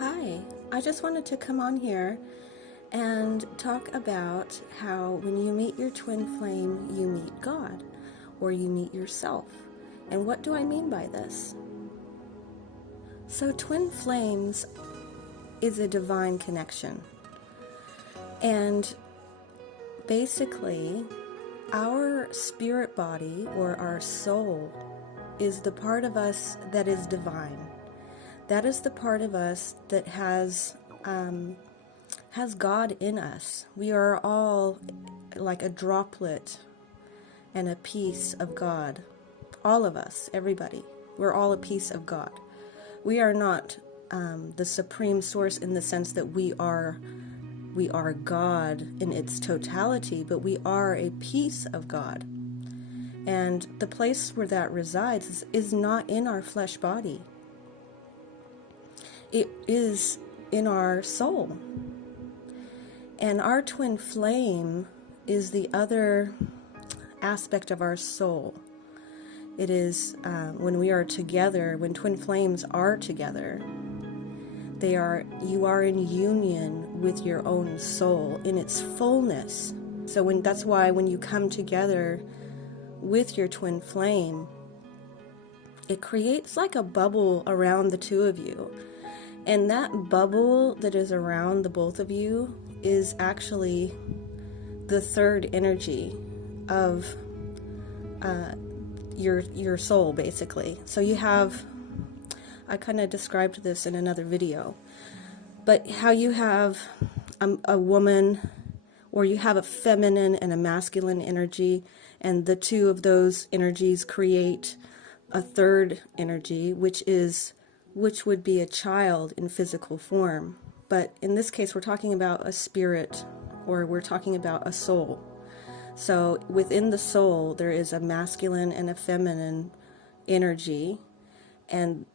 Hi, I just wanted to come on here and talk about how when you meet your twin flame, you meet God, or you meet yourself. And what do I mean by this? So, twin flames is a divine connection. And basically, our spirit body or our soul is the part of us that is divine. That is the part of us that has God in us. We are all like a droplet and a piece of God. All of us, everybody, we're all a piece of God. We are not the supreme source in the sense that we are God in its totality, but we are a piece of God. And the place where that resides is not in our flesh body. It is in our soul. And our twin flame is the other aspect of our soul. It is when we are together, when twin flames are together, you are in union with your own soul in its fullness. So that's why when you come together with your twin flame, it creates like a bubble around the two of you. And that bubble that is around the both of you is actually the third energy of your soul, basically. So you have, I kind of described this in another video, but how you have a woman, or you have a feminine and a masculine energy, and the two of those energies create a third energy, which would be a child in physical form. But in this case, we're talking about a spirit, or we're talking about a soul. So within the soul, there is a masculine and a feminine energy. And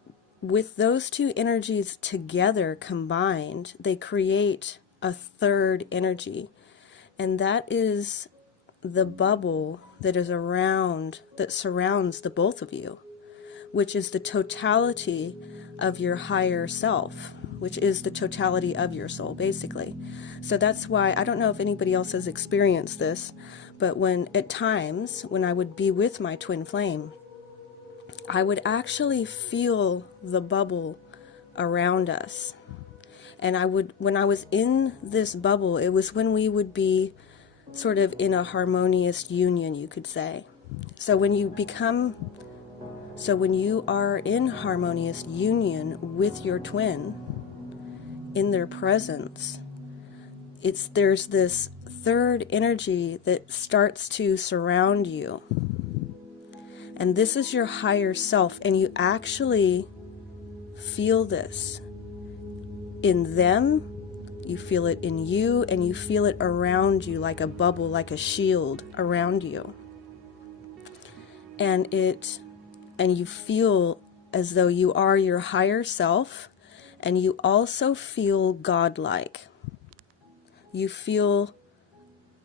with those two energies together combined, they create a third energy. And that is the bubble that is around, that surrounds the both of you, which is the totality of your higher self, which is the totality of your soul, basically. So that's why, I don't know if anybody else has experienced this, but at times, when I would be with my twin flame, I would actually feel the bubble around us. And when I was in this bubble, it was when we would be sort of in a harmonious union, you could say. So when you are in harmonious union with your twin, in their presence, there's this third energy that starts to surround you. And this is your higher self, and you actually feel this in them, you feel it in you, and you feel it around you like a bubble, like a shield around you. And you feel as though you are your higher self, and you also feel godlike. You feel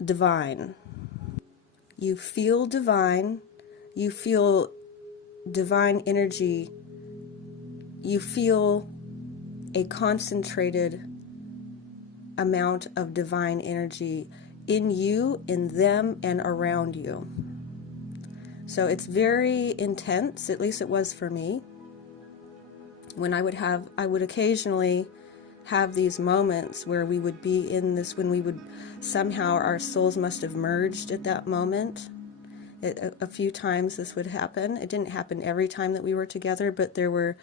divine. You feel divine. You feel divine energy. You feel a concentrated amount of divine energy in you, in them, and around you. So it's very intense, at least it was for me. When I would occasionally have these moments where we would be in this, when we would somehow, our souls must have merged at that moment. A few times this would happen. It didn't happen every time that we were together, but there were,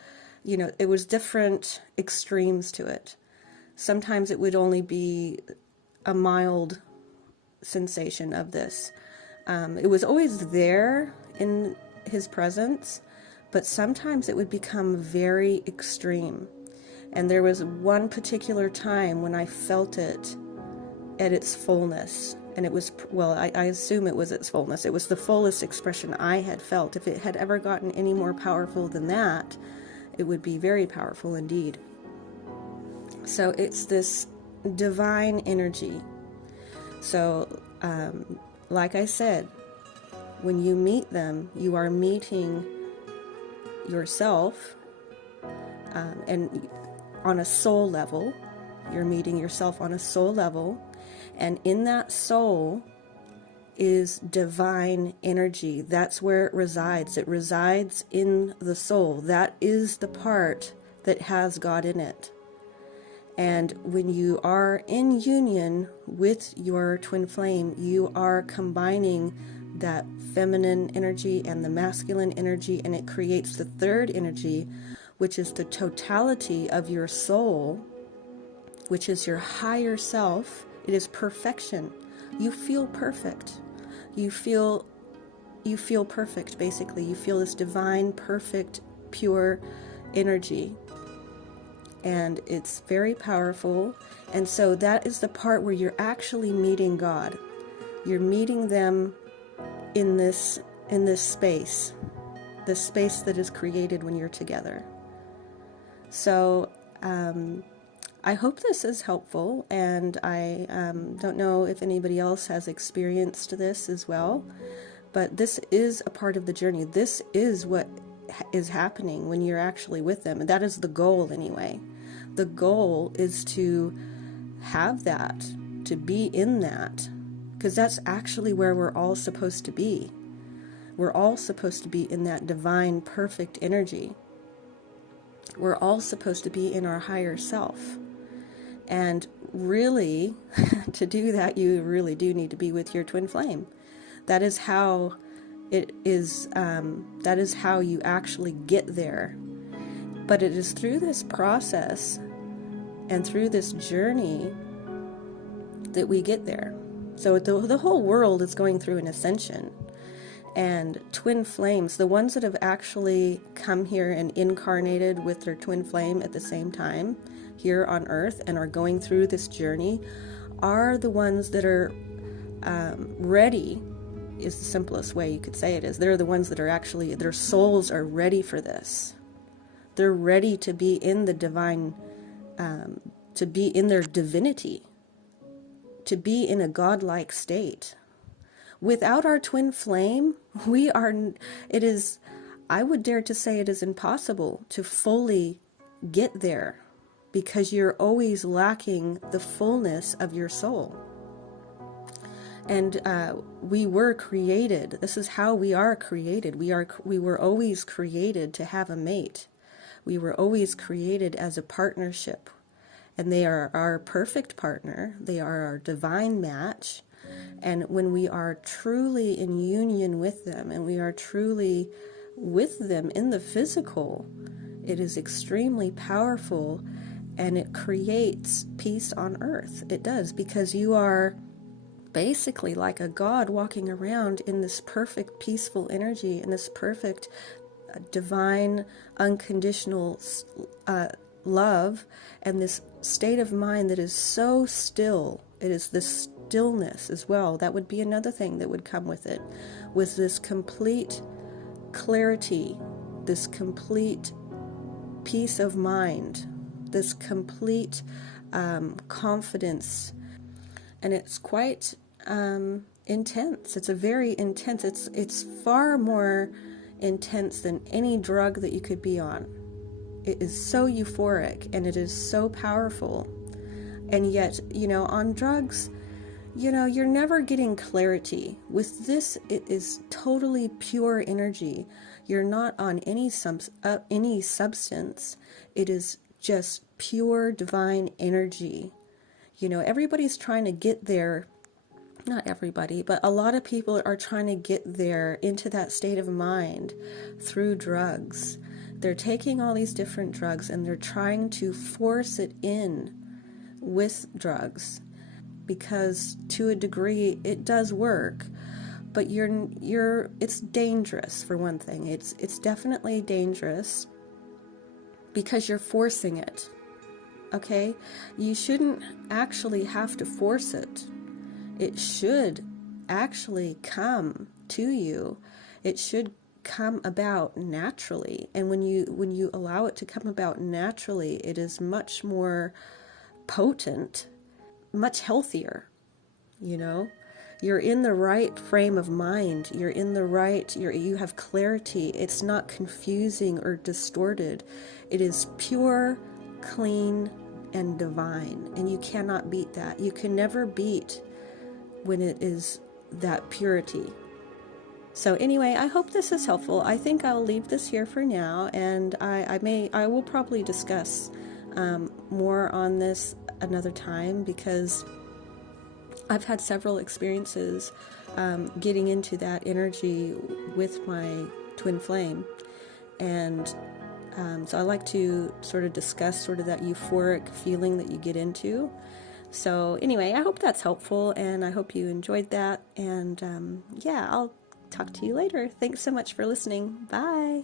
it was different extremes to it. Sometimes it would only be a mild sensation of this. It was always there in his presence, but sometimes it would become very extreme. And there was one particular time when I felt it at its fullness. And it was, I assume it was its fullness. It was the fullest expression I had felt. If it had ever gotten any more powerful than that, it would be very powerful indeed. So it's this divine energy. So, like I said, when you meet them, you are meeting yourself, and on a soul level. You're meeting yourself on a soul level. And in that soul is divine energy. That's where it resides. It resides in the soul. That is the part that has God in it. And when you are in union with your twin flame, you are combining that feminine energy and the masculine energy, and it creates the third energy, which is the totality of your soul, which is your higher self. It is perfection. You feel perfect. You feel perfect, basically. You feel this divine, perfect, pure energy. And it's very powerful. And so that is the part where you're actually meeting God. You're meeting them in this space, the space that is created when you're together. So I hope this is helpful, and I don't know if anybody else has experienced this as well, but this is a part of the journey. This is what is happening when you're actually with them, and that is the goal anyway. The goal is to have that, to be in that, because that's actually where we're all supposed to be. We're all supposed to be in that divine, perfect energy. We're all supposed to be in our higher self. And really, to do that, you really do need to be with your twin flame. That is how it is, that is how you actually get there. But it is through this process and through this journey that we get there. So the whole world is going through an ascension. And twin flames, the ones that have actually come here and incarnated with their twin flame at the same time here on Earth and are going through this journey, are the ones that are ready, is the simplest way you could say it is. They're the ones that are actually, their souls are ready for this. They're ready to be in the divine, to be in their divinity, to be in a godlike state. Without our twin flame, I would dare to say it is impossible to fully get there, because you're always lacking the fullness of your soul. And we were created, this is how we are created. We were always created to have a mate. We were always created as a partnership. And they are our perfect partner. They are our divine match. And when we are truly in union with them, and we are truly with them in the physical, it is extremely powerful, and it creates peace on earth. It does, because you are basically like a god walking around in this perfect peaceful energy, in this perfect divine unconditional love, and this state of mind that is so still. It is this stillness as well. That would be another thing that would come with it, with this complete clarity, this complete peace of mind, this complete confidence. And it's quite intense. It's a very intense, it's far more intense than any drug that you could be on. It is so euphoric, and it is so powerful. And yet, on drugs, you're never getting clarity. With this, it is totally pure energy. You're not on any substance. It is just pure divine energy. Everybody's trying to get there. Not everybody, but a lot of people are trying to get there into that state of mind through drugs. They're taking all these different drugs, and they're trying to force it in with drugs, because to a degree it does work, but it's dangerous. For one thing, it's definitely dangerous because you're forcing it. Okay, you shouldn't actually have to force it. It should actually come to you. It should come about naturally, and when you allow it to come about naturally, it is much more potent, much healthier. You're in the right frame of mind. You're in the right, you have clarity. It's not confusing or distorted. It is pure clean and divine, and you cannot beat that. You can never beat when it is that purity. So anyway, I hope this is helpful. I think I'll leave this here for now, and I will probably discuss more on this another time, because I've had several experiences getting into that energy with my twin flame, and so I like to sort of discuss sort of that euphoric feeling that you get into. So anyway, I hope that's helpful, and I hope you enjoyed that, and yeah, I'll talk to you later. Thanks so much for listening. Bye.